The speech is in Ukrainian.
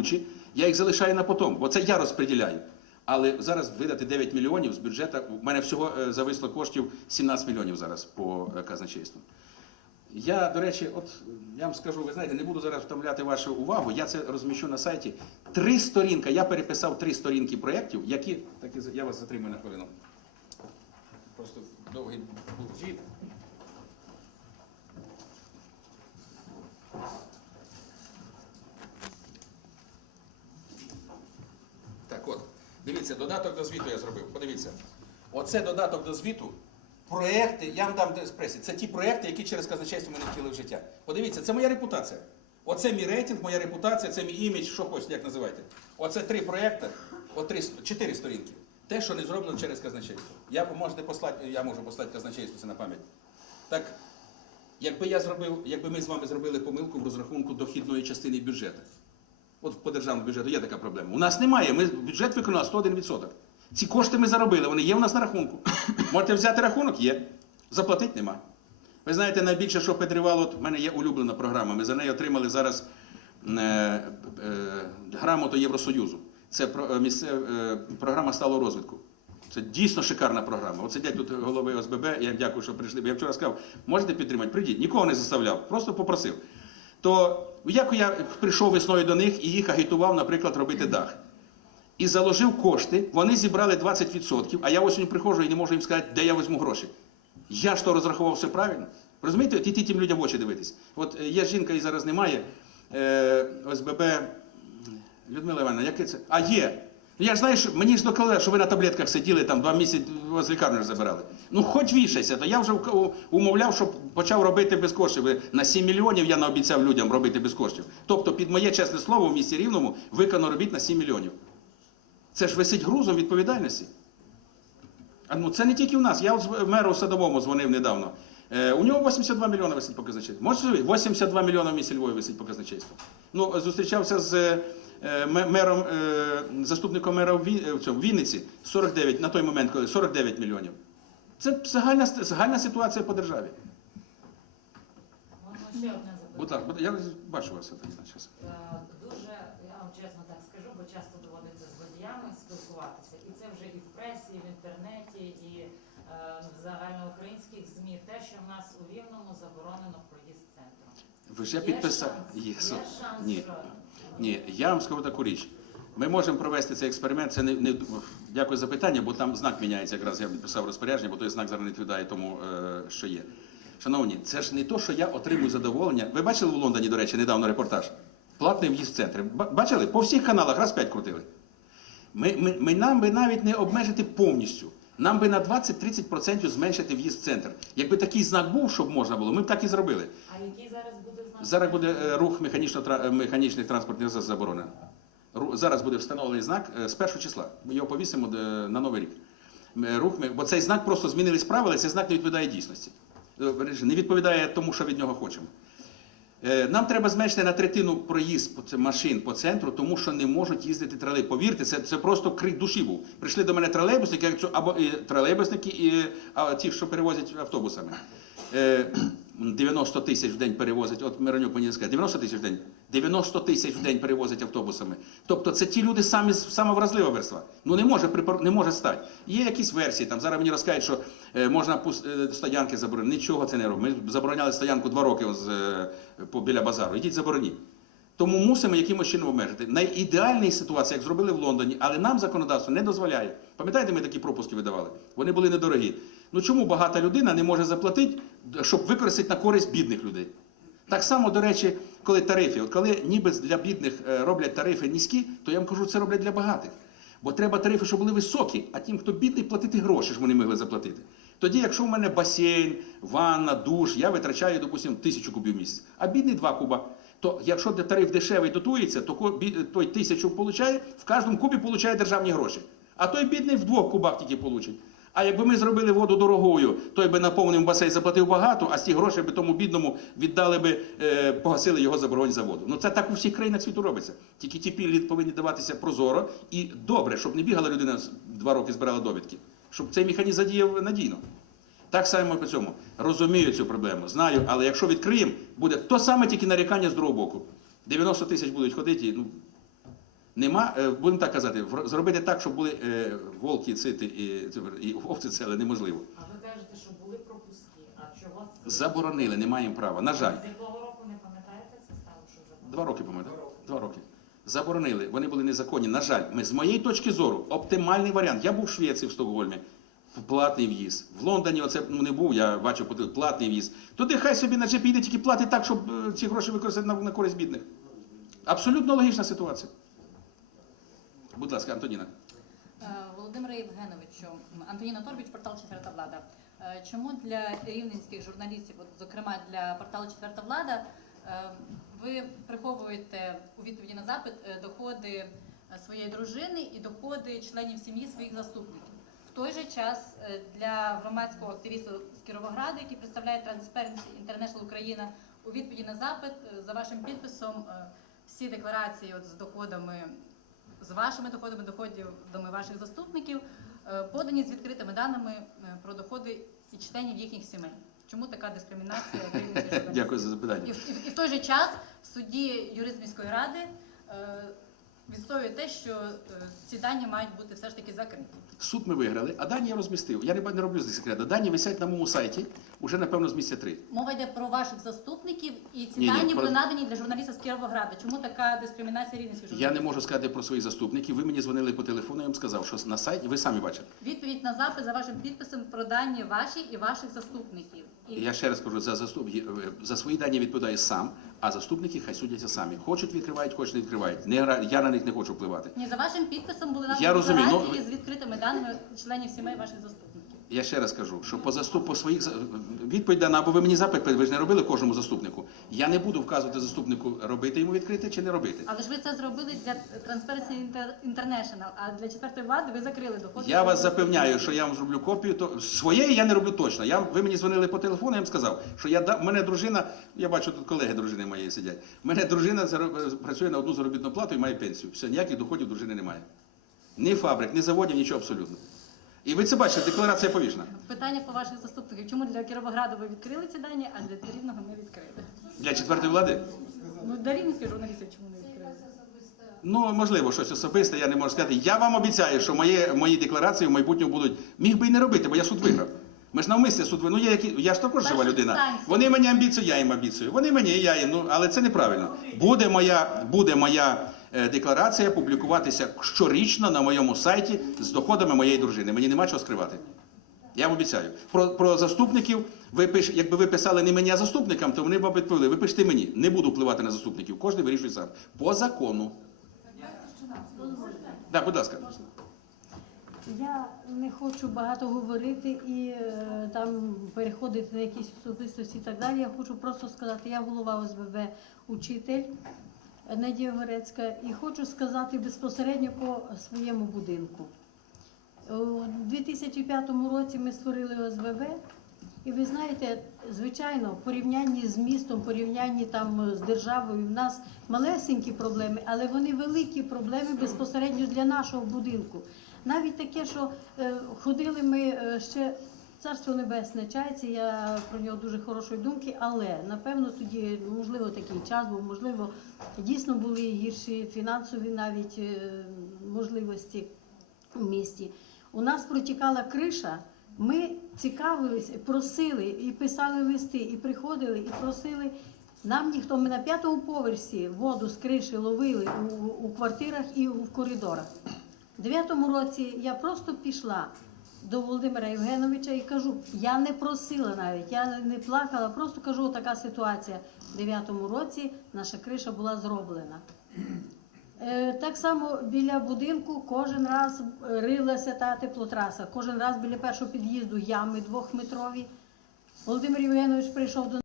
кучі, я їх залишаю на потом, бо це я розподіляю. Але зараз видати 9 мільйонів з бюджету, у мене всього е, зависло коштів 17 мільйонів зараз по е, казначейству. Я, до речі, от я вам скажу, ви знаєте, не буду зараз втомляти вашу увагу. Я це розміщу на сайті. Три сторінки. Я переписав три сторінки проєктів, які. Так, і я вас затримую на хвилину. Просто довгий був звіт. Так от, дивіться, додаток до звіту я зробив. Подивіться. Оце додаток до звіту. Проекти, я вам дам з пресі. Це ті проекти, які через казначейство ми не втіли в життя. Подивіться, це моя репутація. Оце мій рейтинг, моя репутація, це мій імідж, що хочете, як називайте. Оце три проекти, чотири сторінки. Те, що не зроблено через казначейство. Я можете послати, я можу послати казначейство це на пам'ять. Так, якби я зробив, якби ми з вами зробили помилку в розрахунку дохідної частини бюджету. От по державному бюджету є така проблема. У нас немає. Ми бюджет виконали 101%. Ці кошти ми заробили, вони є у нас на рахунку. Можете взяти рахунок? Є. Заплатити нема. Ви знаєте, найбільше, що підривало, от в мене є улюблена програма. Ми за неї отримали зараз е, е, грамоту Євросоюзу. Це про, е, місце- е, програма сталого розвитку. Це дійсно шикарна програма. От сидять тут голови ОСББ, я дякую, що прийшли. Я вчора сказав, можете підтримати, прийдіть. Нікого не заставляв, просто попросив. То як я прийшов весною до них і їх агітував, наприклад, робити дах. І заложив кошти, вони зібрали 20%, а я осінь приходжу і не можу їм сказати, де я візьму гроші. Я ж то розрахував все правильно. Розумієте, от тим людям в очі дивитись. От е, є жінка, і зараз немає. Е, ОСББ Людмила Івановна, яке це? А є. Ну я ж знаю, що мені ж доказали, що ви на таблетках сиділи там два місяці вас ж забирали. Ну хоч вішайся, то я вже умовляв, щоб почав робити без коштів. На 7 мільйонів я наобіцяв людям робити без коштів. Тобто, під моє чесне слово, в місті Рівному виконано робіт на 7 мільйонів. Це ж висить грузом відповідальності. А ну це не тільки в нас. Я от меру садовому дзвонив недавно. Е, у нього 82 мільйони висить по казначейству. Можете собі? 82 мільйони в місті Львові висить по. Ну, зустрічався з мером, е, заступником мера в е, цьому, Вінниці 49, на той момент, коли 49 мільйонів. Це загальна, загальна ситуація по державі. Можна ще одне. Будь ласка, я бачу вас. Зараз. Е, Дуже, я вам чесно так скажу, бо часто доводиться з водіями спілкуватися. І це вже і в пресі, і в інтернеті, і е, в загальноукраїнських ЗМІ. Те, що в нас у Рівному заборонено проїзд центром. Ви ж я Є шанс, є шанс, Ні. що- Ні, я вам скажу таку річ. Ми можемо провести цей експеримент. Це не, не дякую за питання, бо там знак міняється. Якраз я підписав розпорядження, бо той знак зараз не відповідає тому, е, що є. Шановні, це ж не то, що я отримую задоволення. Ви бачили в Лондоні, до речі, недавно репортаж? Платний в'їзд в центр. Бачили? По всіх каналах раз п'ять крутили. Ми, ми, ми, нам би навіть не обмежити повністю. Нам би на 20-30% зменшити в'їзд в центр. Якби такий знак був, щоб можна було, ми б так і зробили. А який зараз? Зараз буде е, рух е, механічних транспортних заборонений. Зараз буде встановлений знак е, з першого числа. Ми його повісимо на новий рік. Рух, бо цей знак просто змінились правила, цей знак не відповідає дійсності. Не відповідає тому, що від нього хочемо. Нам треба зменшити на третину проїзд машин по центру, тому що не можуть їздити тролейбуси. Повірте, це, це просто крик душі був. Прийшли до мене тролейбусники, або і тролейбусники, і а, ті, що перевозять автобусами. 90 тисяч в день перевозять, от Миронюк мені сказав, 90 тисяч в день. 90 тисяч в день перевозять автобусами. Тобто це ті люди самі вразлива верства. Ну не може не може стати. Є якісь версії. Там зараз мені розкажуть, що е, можна е, стоянки заборонити. Нічого це не робимо. Ми забороняли стоянку два роки е, по, біля базару. Ідіть забороніть. Тому мусимо якимось чином обмежити. Найідеальній ситуації, як зробили в Лондоні, але нам законодавство не дозволяє. Пам'ятаєте, ми такі пропуски видавали? Вони були недорогі. Ну чому багата людина не може заплатити, щоб використати на користь бідних людей? Так само, до речі, коли тарифи, от коли ніби для бідних е, роблять тарифи низькі, то я вам кажу, це роблять для багатих. Бо треба тарифи, щоб були високі, а тим, хто бідний, платити гроші, щоб вони могли заплатити. Тоді, якщо в мене басейн, ванна, душ, я витрачаю, допустимо, тисячу кубів місяць, а бідний 2 куба. То якщо тариф дешевий дотується, то той тисячу получає, в кожному кубі получає державні гроші. А той бідний в двох кубах тільки получить. А якби ми зробили воду дорогою, той би наповнив басейн, заплатив багато, а з ті гроші би тому бідному віддали би, е, погасили його заборонь за воду. Ну це так у всіх країнах світу робиться. Тільки ті пільги повинні даватися прозоро і добре, щоб не бігала людина два роки збирала довідки, щоб цей механізм задіяв надійно. Так само по цьому. Розумію цю проблему, знаю, але якщо відкриємо, буде то саме тільки нарікання з другого боку. 90 тисяч будуть ходити, ну, Нема, е, будемо так казати, зробити так, щоб були е, волки, цити і, і овці це, але неможливо. А ви кажете, що були пропуски. А чого це? Заборонили, не маємо права. На жаль, З якого року не пам'ятаєте це стало, що заборонено? два роки пам'ятаю. Два роки. Заборонили, вони були незаконні. На жаль, ми з моєї точки зору, оптимальний варіант. Я був в Швеції в Стокгольмі. Платний в'їзд. В Лондоні оце ну, не був, я бачив по платний в'їзд. Туди хай собі на джипі йде, тільки платить так, щоб е, ці гроші використати на, на користь бідних. Абсолютно логічна ситуація. Будь ласка, Антоніна. Е, Володимире Євгеновичу, Антоніна Торбіч, портал Четверта влада. Е, Чому для рівненських журналістів, от, зокрема для порталу Четверта влада, е, ви приховуєте у відповіді на запит доходи своєї дружини і доходи членів сім'ї своїх заступників? В той же час для громадського активіста з Кіровограда, який представляє Transparency International Україна, у відповіді на запит за вашим підписом всі декларації от з доходами з вашими доходами, доходами ваших заступників, е, подані з відкритими даними е, про доходи і членів їхніх сімей. Чому така дискримінація? Дякую за запитання. і, в- і в той же час в суді юрист міської ради е, відстоює те, що е, ці дані мають бути все ж таки закриті. Суд ми виграли, а дані я розмістив. Я не не роблю з секрету. Дані висять на моєму сайті уже, напевно, з місяця три. Мова йде про ваших заступників, і ці Ні, ні, дані про- були надані для журналіста з Кіровограда. Чому така дискримінація рівних журналістів? Я не можу сказати про своїх заступників. Ви мені дзвонили по телефону, я вам сказав, що на сайті, ви самі бачите. Відповідь на запит за вашим підписом про дані ваші і ваших заступників. І Я ще раз кажу, за, заступ... е, за свої дані відповідаю сам, а заступники хай судяться самі. Хочуть відкривають, хочуть не відкривають. Не. Я на них не хочу впливати. Ні, за вашим підписом були надані Я розумію, ну, з відкритими даними членів сімей ваших заступників. Я ще раз кажу, що по заступ по своїх відповідь дана, або ви мені запит, ви ж не робили кожному заступнику. Я не буду вказувати заступнику, робити йому відкрити чи не робити. Але ж ви це зробили для Transparency Inter- International, а для четвертої влади ви закрили доходи. Я вас запевняю, що я вам зроблю копію. То своєї я не роблю точно. Я ви мені дзвонили по телефону, я вам сказав, що я да мене дружина. Я бачу тут колеги дружини моєї сидять. Мене дружина працює на одну заробітну плату і має пенсію. Все, ніяких доходів дружини немає. Ні фабрик, ні заводів, нічого абсолютно. І ви це бачите, декларація повішена. Питання по ваших заступників. Чому для Кіровограду ви відкрили ці дані, а для Рівного не відкрили? Для четвертої влади. Ну, для рівненських журналістів чому не відкрили? Ну, можливо, щось особисте, я не можу сказати. Я вам обіцяю, що мої, мої декларації в майбутньому будуть. Міг би і не робити, бо я суд виграв. Ми ж навмисне суд ви- Ну, є які... Я ж також жива людина. Вони мені амбіцію, я їм амбіцію. Вони мені, я їм. Ну, але це неправильно. Буде моя, буде моя декларація публікуватися щорічно на моєму сайті з доходами моєї дружини. Мені нема чого скривати. Я вам обіцяю. Про, про заступників, ви пиш, якби ви писали не мені, а заступникам, то вони б відповіли, ви пишете мені. Не буду впливати на заступників. Кожен вирішує сам. По закону. Так, будь ласка. Я не хочу багато говорити і е, там переходити на якісь особистості і так далі. Я хочу просто сказати, я голова ОСББ учитель Надія Горецька, і хочу сказати безпосередньо по своєму будинку. У 2005 році ми створили ОСББ, і ви знаєте, звичайно, в порівнянні з містом, в порівнянні там з державою, в нас малесенькі проблеми, але вони великі проблеми безпосередньо для нашого будинку. Навіть таке, що е, ходили ми е, ще царство небесне чайці, я про нього дуже хорошої думки, але напевно тоді можливо такий час був, можливо, дійсно були гірші фінансові навіть е, можливості в місті. У нас протікала криша. Ми цікавилися, просили і писали листи, і приходили, і просили. Нам ніхто ми на п'ятому поверсі воду з криші ловили у, у квартирах і в коридорах. У дев'ятому році я просто пішла до Володимира Євгеновича і кажу, я не просила навіть, я не плакала, просто кажу, така ситуація. У дев'ятому році наша криша була зроблена. Е, Так само біля будинку кожен раз е, рилася та теплотраса. Кожен раз біля першого під'їзду ями двохметрові. Володимир Євгенович прийшов до